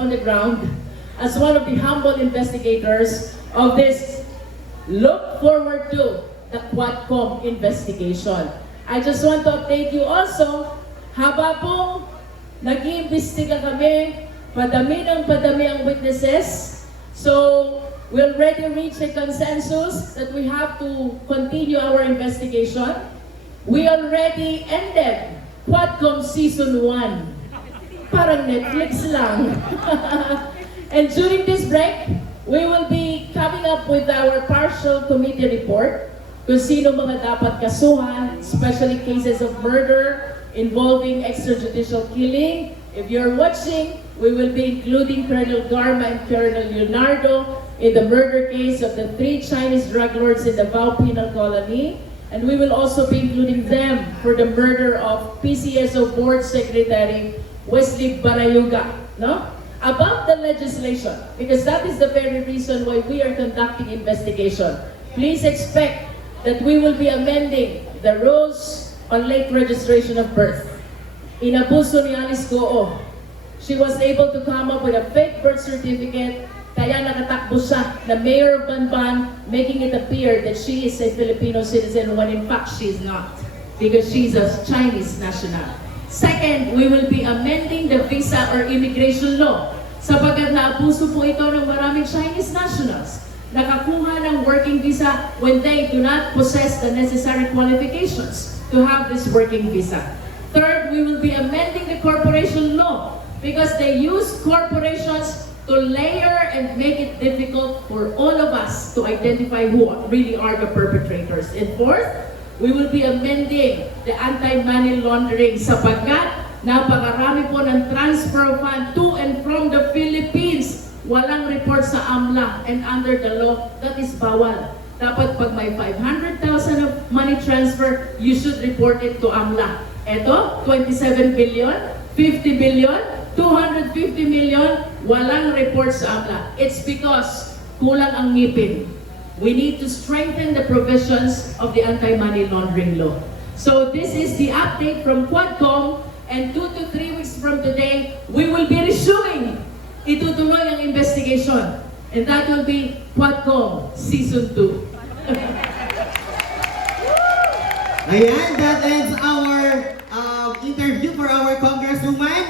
on the ground as one of the humble investigators of this look forward to the Quadcom investigation. I just want to update you also, haba pong nag-iimbestiga kami, padami ang witnesses. So, we already reached a consensus that we have to continue our investigation. We already ended Quadcom Season 1. Parang Netflix lang. And during this break, we will be coming up with our partial committee report kung sino mga dapat kasuhan, especially cases of murder involving extrajudicial killing. If you're watching, we will be including Colonel Garma and Colonel Leonardo in the murder case of the 3 Chinese drug lords in the Bao Penal Colony. And we will also be including them for the murder of PCSO Board Secretary Wesley Barayuga, no? About the legislation, because that is the very reason why we are conducting investigation. Please expect that we will be amending the rules on late registration of birth. Inabuso ni Alice Goo. She was able to come up with a fake birth certificate, kaya nakatakbo siya na Mayor of Banban, making it appear that she is a Filipino citizen when in fact she is not, because she's a Chinese national. Second, we will be amending the visa or immigration law sapagkat naabuso po ito ng maraming Chinese nationals. Nakakuha ng working visa when they do not possess the necessary qualifications to have this working visa. Third, we will be amending the corporation law because they use corporations to layer and make it difficult for all of us to identify who really are the perpetrators. And fourth, we will be amending the anti-money laundering sapagkat napakarami po ng transfer of fund to and from the Philippines. Walang report sa AMLA, and under the law, that is bawal. Dapat pag may 500,000 of money transfer, you should report it to AMLA. Eto, 27 billion, 50 billion, 250 million, walang report sa AMLA. It's because kulang ang ngipin. We need to strengthen the provisions of the anti-money laundering law. So this is the update from Quadcom, and 2 to 3 weeks from today, we will be resuming. Itutuloy ang investigation, and that will be Quadcom Season 2. Ayan, that ends our interview for our Congresswoman.